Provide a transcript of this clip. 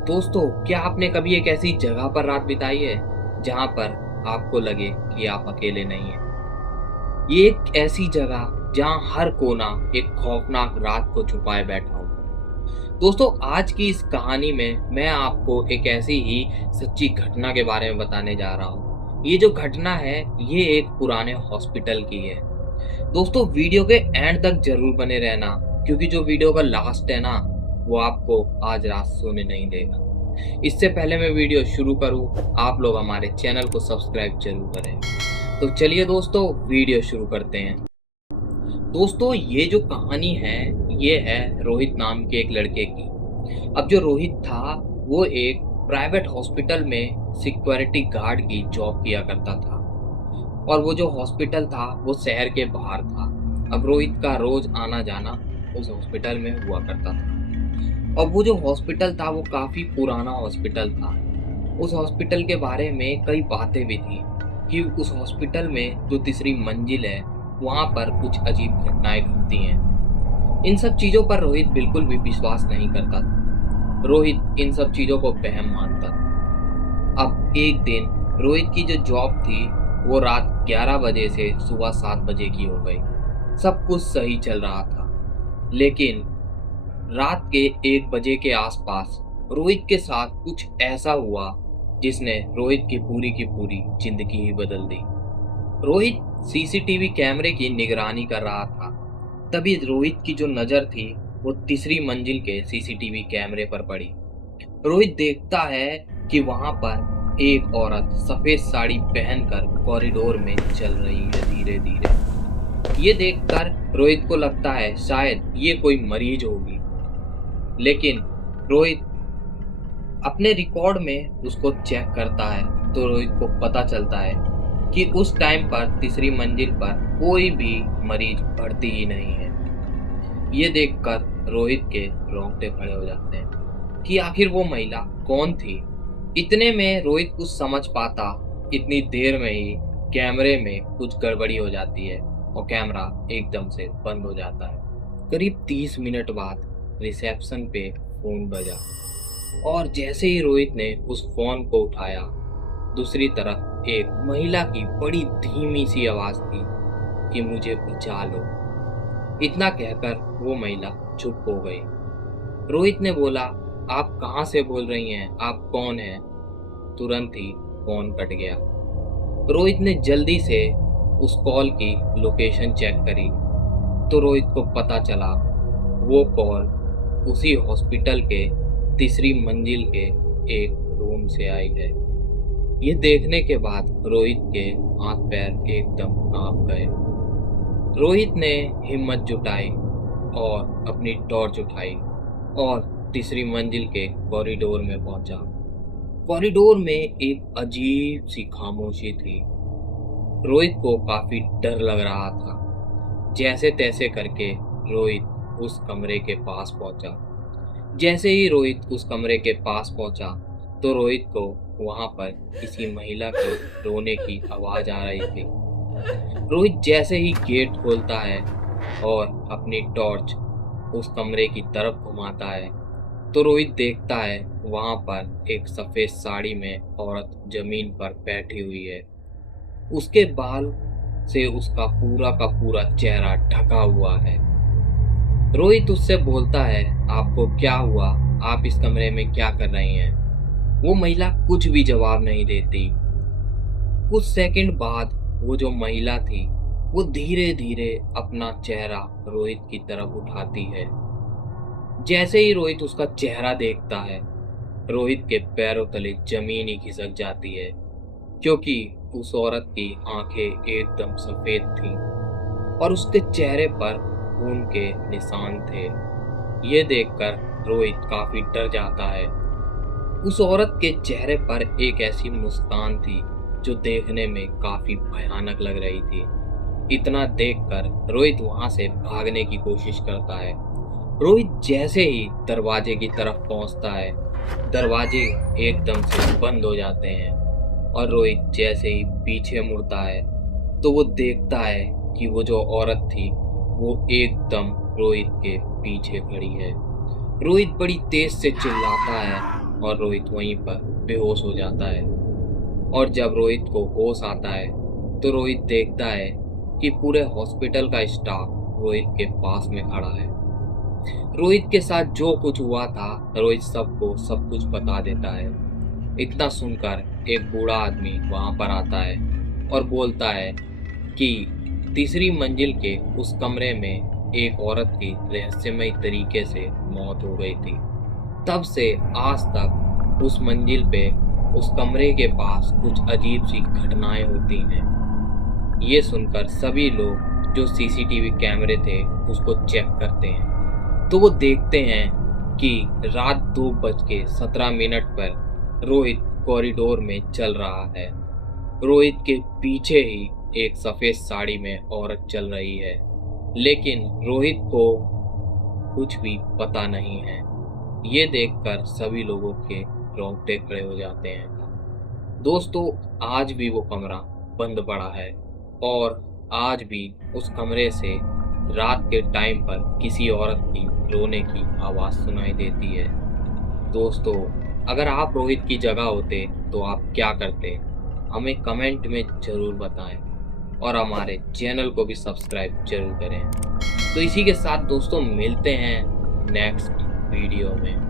दोस्तों, क्या आपने कभी एक ऐसी जगह पर रात बिताई है जहां पर आपको लगे कि आप अकेले नहीं हैं? ये एक ऐसी जगह जहां हर कोना एक खौफनाक रात को छुपाए बैठा हो। दोस्तों, आज की इस कहानी में मैं आपको एक ऐसी ही सच्ची घटना के बारे में बताने जा रहा हूँ। ये जो घटना है, ये एक पुराने हॉस्पिटल की है। दोस्तों, वीडियो के एंड तक जरूर बने रहना, क्योंकि जो वीडियो का लास्ट है ना, वो आपको आज रात सोने नहीं देगा। इससे पहले मैं वीडियो शुरू करूं, आप लोग हमारे चैनल को सब्सक्राइब जरूर करें। तो चलिए दोस्तों, वीडियो शुरू करते हैं। दोस्तों, ये जो कहानी है, ये है रोहित नाम के एक लड़के की। अब जो रोहित था, वो एक प्राइवेट हॉस्पिटल में सिक्योरिटी गार्ड की जॉब किया करता था। और वो जो हॉस्पिटल था, वो शहर के बाहर था। अब रोहित का रोज आना जाना उस हॉस्पिटल में हुआ करता था। और वो जो हॉस्पिटल था, वो काफी पुराना हॉस्पिटल था। उस हॉस्पिटल के बारे में कई बातें भी थी कि उस हॉस्पिटल में जो तीसरी मंजिल है, वहां पर कुछ अजीब घटनाएं घटती हैं। इन सब चीजों पर रोहित बिल्कुल भी विश्वास नहीं करता था। रोहित इन सब चीजों को वहम मानता था। अब एक दिन रोहित की जो जॉब थी, वो रात 11 बजे से सुबह 7 बजे की हो गई। सब कुछ सही चल रहा था, लेकिन रात के 1 बजे के आसपास रोहित के साथ कुछ ऐसा हुआ जिसने रोहित की पूरी जिंदगी ही बदल दी। रोहित सीसीटीवी कैमरे की निगरानी कर रहा था। तभी रोहित की जो नजर थी, वो तीसरी मंजिल के सीसीटीवी कैमरे पर पड़ी। रोहित देखता है कि वहां पर एक औरत सफेद साड़ी पहनकर कॉरिडोर में चल रही है धीरे धीरे। ये देखकर रोहित को लगता है शायद ये कोई मरीज होगी। लेकिन रोहित अपने रिकॉर्ड में उसको चेक करता है, तो रोहित को पता चलता है कि उस टाइम पर तीसरी मंजिल पर कोई भी मरीज भर्ती ही नहीं है। ये देखकर रोहित के रोंगटे खड़े हो जाते हैं कि आखिर वो महिला कौन थी। इतने में रोहित कुछ समझ पाता। इतनी देर में ही कैमरे में कुछ गड़बड़ी हो जाती है और कैमरा एकदम से बंद हो जाता है। करीब 30 मिनट बाद रिसेप्शन पे फोन बजा, और जैसे ही रोहित ने उस फोन को उठाया, दूसरी तरफ एक महिला की बड़ी धीमी सी आवाज थी कि मुझे बचा लो। इतना कहकर वो महिला चुप हो गई। रोहित ने बोला, आप कहाँ से बोल रही हैं? आप कौन हैं? तुरंत ही फोन कट गया। रोहित ने जल्दी से उस कॉल की लोकेशन चेक करी, तो रोहित को पता चला वो कॉल उसी हॉस्पिटल के तीसरी मंजिल के एक रूम से आई है। ये देखने के बाद रोहित के हाथ पैर एकदम कांप गए। रोहित ने हिम्मत जुटाई और अपनी टॉर्च उठाई और तीसरी मंजिल के कॉरिडोर में पहुंचा। कॉरिडोर में एक अजीब सी खामोशी थी। रोहित को काफी डर लग रहा था। जैसे तैसे करके रोहित उस कमरे के पास पहुंचा। जैसे ही रोहित उस कमरे के पास पहुंचा, तो रोहित को वहां पर किसी महिला के रोने की आवाज आ रही थी। रोहित जैसे ही गेट खोलता है और अपनी टॉर्च उस कमरे की तरफ घुमाता है, तो रोहित देखता है वहां पर एक सफेद साड़ी में औरत जमीन पर बैठी हुई है। उसके बाल से उसका पूरा का पूरा चेहरा ढका हुआ है। रोहित उससे बोलता है, आपको क्या हुआ? आप इस कमरे में क्या कर रही हैं? वो महिला कुछ भी जवाब नहीं देती। कुछ सेकंड बाद वो जो महिला थी, वो धीरे धीरे अपना चेहरा रोहित की तरफ उठाती है। जैसे ही रोहित उसका चेहरा देखता है, रोहित के पैरों तले जमीन ही खिसक जाती है, क्योंकि उस औरत की आंखें एकदम सफेद थीं और उसके चेहरे पर खून के निशान थे। ये देखकर रोहित काफी डर जाता है। उस औरत के चेहरे पर एक ऐसी मुस्कान थी जो देखने में काफी भयानक लग रही थी। इतना देखकर रोहित वहां से भागने की कोशिश करता है। रोहित जैसे ही दरवाजे की तरफ पहुंचता है, दरवाजे एकदम से बंद हो जाते हैं और रोहित जैसे ही पीछे मुड़ता है, तो वो देखता है कि वो जो औरत थी, वो एकदम रोहित के पीछे खड़ी है। रोहित बड़ी तेज से चिल्लाता है और रोहित वहीं पर बेहोश हो जाता है। और जब रोहित को होश आता है तो रोहित देखता है कि पूरे हॉस्पिटल का स्टाफ रोहित के पास में खड़ा है। रोहित के साथ जो कुछ हुआ था रोहित सबको सब कुछ बता देता है। इतना सुनकर एक बूढ़ा आदमी वहां पर आता है और बोलता है कि तीसरी मंजिल के उस कमरे में एक औरत की रहस्यमय तरीके से मौत हो गई थी। तब से आज तक उस मंजिल पे उस कमरे के पास कुछ अजीब सी घटनाएं होती हैं। ये सुनकर सभी लोग जो सीसीटीवी कैमरे थे उसको चेक करते हैं तो वो देखते हैं कि रात 2:17 पर रोहित कॉरिडोर में चल रहा है। रोहित के पीछे ही एक सफेद साड़ी में औरत चल रही है, लेकिन रोहित को कुछ भी पता नहीं है। ये देखकर सभी लोगों के रोंगटे खड़े हो जाते हैं। दोस्तों, आज भी वो कमरा बंद पड़ा है और आज भी उस कमरे से रात के टाइम पर किसी औरत की रोने की आवाज़ सुनाई देती है। दोस्तों, अगर आप रोहित की जगह होते तो आप क्या करते? हमें कमेंट में ज़रूर बताएं और हमारे चैनल को भी सब्सक्राइब जरूर करें। तो इसी के साथ दोस्तों मिलते हैं नेक्स्ट वीडियो में।